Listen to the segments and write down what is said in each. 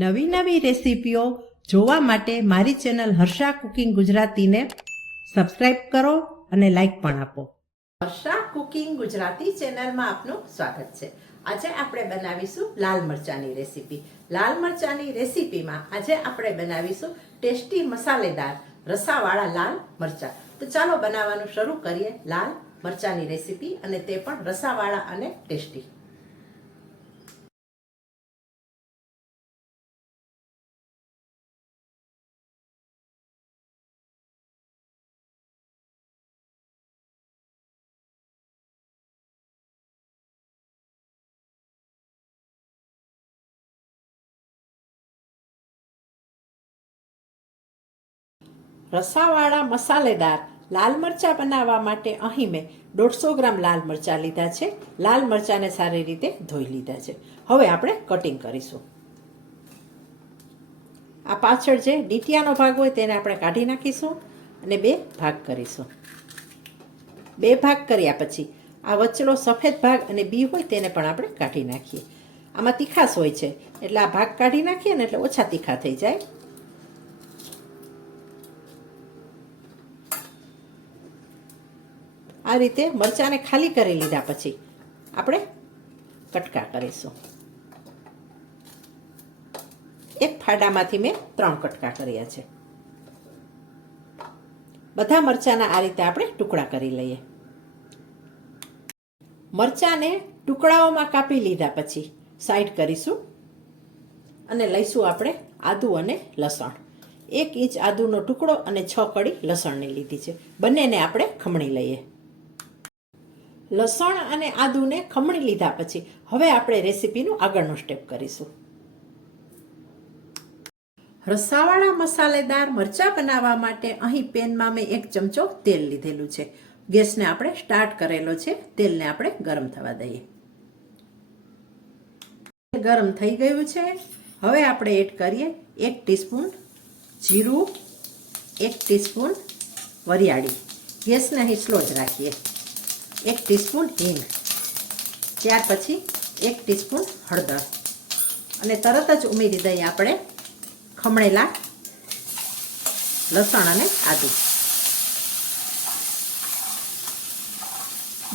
નવી નવી રેસીપીઓ જોવા માટે મારી ચેનલ હર્ષા કુકિંગ ગુજરાતીને સબસ્ક્રાઇબ કરો અને લાઈક પણ આપો. હર્ષા કુકિંગ ગુજરાતી ચેનલમાં આપનું સ્વાગત છે. આજે આપણે બનાવીશું લાલ મરચાંની રેસીપી. લાલ મરચાંની રેસીપીમાં આજે આપણે બનાવીશું ટેસ્ટી મસાલેદાર રસાવાળા લાલ મરચાં. તો ચાલો બનાવવાનું શરૂ કરીએ લાલ મરચાંની રેસીપી અને તે પણ રસાવાળા અને ટેસ્ટી. રસાવાળા મસાલેદાર લાલ મરચાં બનાવવા માટે અહીં મેં દોઢસો ગ્રામ લાલ મરચાં લીધા છે. લાલ મરચાંને સારી રીતે ધોઈ લીધા છે. હવે આપણે કટિંગ કરીશું. આ પાછળ જે ડીટિયાનો ભાગ હોય તેને આપણે કાઢી નાખીશું અને બે ભાગ કરીશું. બે ભાગ કર્યા પછી આ વચ્ચેનો સફેદ ભાગ અને બી હોય તેને પણ આપણે કાઢી નાખીએ. આમાં તીખાશ હોય છે. એટલે આ ભાગ કાઢી નાખીએ ને એટલે ઓછા તીખા થઈ જાય. આ રીતે મરચાંને ખાલી કરી લીધા પછી આપણે કટકા કરીશું. એક ફાડામાંથી મેં ત્રણ કટકા કર્યા છે. બધા મરચાંના આ રીતે આપણે ટુકડા કરી લઈએ. મરચાંને ટુકડાઓમાં કાપી લીધા પછી સાઈડ કરીશું અને લઈશું આપણે આદુ અને લસણ. એક ઇંચ આદુનો ટુકડો અને છ કડી લસણની લીધી છે. બંનેને આપણે ખમણી લઈએ. લસણ અને આદુને ખમણી લીધા પછી હવે આપણે રેસીપીનું આગળનું સ્ટેપ કરીશું. રસાવાળા મસાલેદાર મરચાં બનાવવા માટે અહીં પેનમાં મેં એક ચમચો તેલ લીધેલું છે. ગેસને આપણે સ્ટાર્ટ કરેલો છે. તેલને આપણે ગરમ થવા દઈએ. ગરમ થઈ ગયું છે. હવે આપણે એડ કરીએ એક ટીસ્પૂન જીરું, એક ટીસ્પૂન વરિયાળી. ગેસને અહીં સ્લો જ રાખીએ. એક ટીસ્પૂન હિંગ. ત્યાર પછી એક ટીસ્પૂન હળદર. અને તરત જ ઉમેરી દઈએ આપણે ખમણેલા લસણ અને આદુ.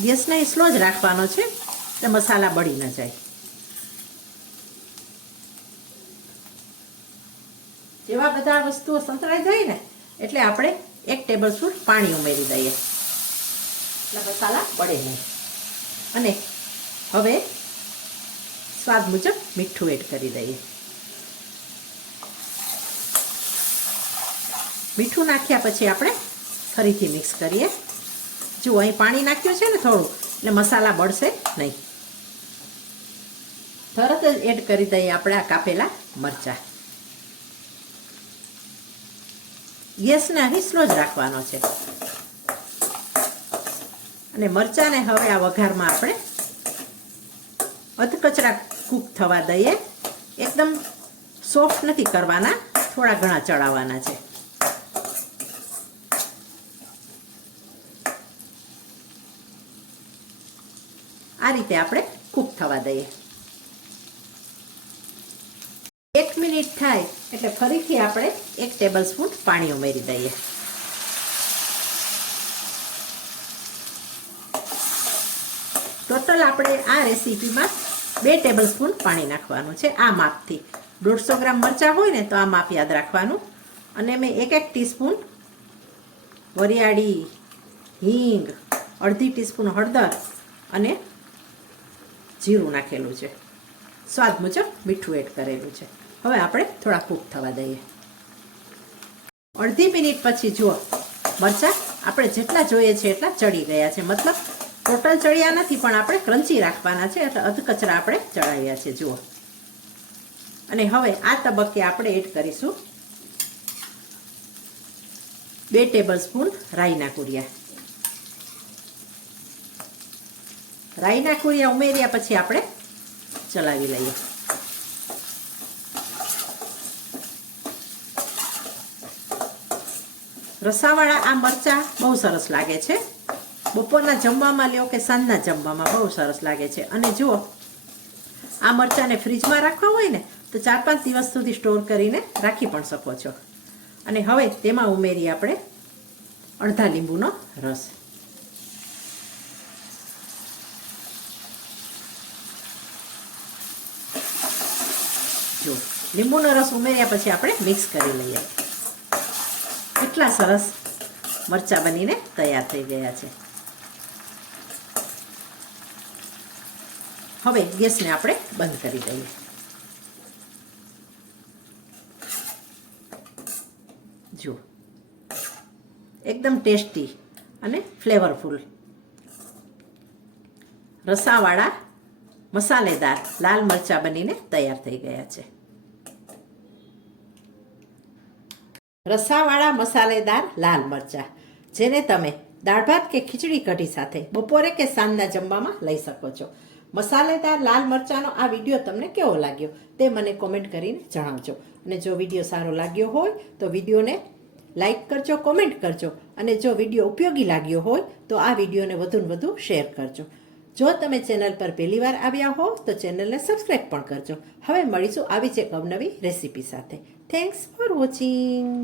ગેસને સ્લો જ રાખવાનો છે, એટલે મસાલા બળી ન જાય. જેવા બધા વસ્તુઓ સંતળાઈ જાય ને, એટલે આપણે એક ટેબલ સ્પૂન પાણી ઉમેરી દઈએ. એટલે મસાલા પડે નહીં. અને હવે સ્વાદ મુજબ મીઠું એડ કરી દઈએ. મીઠું નાખ્યા પછી આપણે ફરીથી મિક્સ કરીએ. જુઓ અહીં પાણી નાખ્યું છે ને થોડું, એટલે મસાલા બળશે નહીં. તરત જ એડ કરી દઈએ આપણે આ કાપેલા મરચાં. ગેસને અહીં સ્લો જ રાખવાનો છે. અને મરચાંને હવે આ વઘારમાં આપણે અધકચરા કૂક થવા દઈએ. એકદમ સોફ્ટ નથી કરવાના, થોડા ઘણા ચડાવવાના છે. આ રીતે આપણે કૂક થવા દઈએ. એક મિનિટ થાય એટલે ફરીથી આપણે એક ટેબલ સ્પૂન પાણી ઉમેરી દઈએ. ટોટલ આપણે આ રેસીપીમાં બે ટેબલ સ્પૂન પાણી નાખવાનું છે આ માપથી. દોઢસો ગ્રામ મરચાં હોય ને તો આ માપ યાદ રાખવાનું. અને મેં એક એક ટીસ્પૂન વરિયાળી, હિંગ, અડધી ટીસ્પૂન હળદર અને જીરું નાખેલું છે. સ્વાદ મુજબ મીઠું એડ કરેલું છે. હવે આપણે થોડા કૂક થવા દઈએ. અડધી મિનિટ પછી જુઓ, મરચાં આપણે જેટલા જોઈએ છે એટલા ચડી ગયા છે. મતલબ ટોટલ ચડ્યા નથી, પણ આપણે ક્રંચી રાખવાના છે, એટલે અધકચરા આપણે ચડાવ્યા છે, જુઓ. અને હવે આ તબક્કે આપણે એડ કરીશું બે ટેબલ સ્પૂન રાઈના કુરિયા. રાઈના કુરિયા ઉમેર્યા પછી આપણે ચલાવી લઈએ. રસાવાળા આ મરચાં બહુ સરસ લાગે છે. બપોરના જમવામાં લ્યો કે સાંજના જમવામાં? બહુ સરસ લાગે છે. અને જુઓ, આ મરચાંને ફ્રીજમાં રાખવા હોય ને, તો ચાર પાંચ દિવસ સુધી સ્ટોર કરીને રાખી પણ શકો છો. અને હવે તેમાં ઉમેરી આપણે અડધા લીંબુનો રસ. જો લીંબુનો રસ ઉમેર્યા પછી આપણે મિક્સ કરી લઈએ. કેટલા સરસ મરચાં બનીને તૈયાર થઈ ગયા છે. હવે ગેસને આપણે બંધ કરી દઈએ. જુઓ. એકદમ ટેસ્ટી અને ફ્લેવરફુલ. રસાવાળા મસાલેદાર લાલ મરચાં બનીને તૈયાર થઈ ગયા છે. રસાવાળા મસાલેદાર લાલ મરચાં, જેને તમે દાળ ભાત કે ખીચડી કઢી સાથે બપોરે કે સાંજના જમવામાં લઈ શકો છો. મસાલેદાર લાલ મરચાંનો આ વીડિયો તમને કેવો લાગ્યો તે મને કોમેન્ટ કરીને જણાવજો. અને જો વીડિયો સારો લાગ્યો હોય તો વિડીયોને લાઈક કરજો કોમેન્ટ કરજો. અને જો વીડિયો ઉપયોગી લાગ્યો હોય તો આ વિડીયોને વધુ ને વધુ શેર કરજો. જો તમે ચેનલ પર પહેલીવાર આવ્યા હો તો ચેનલને સબસ્ક્રાઈબ પણ કરજો. હવે મળીશું આવી જ એક અવનવી રેસીપી સાથે. Thanks for watching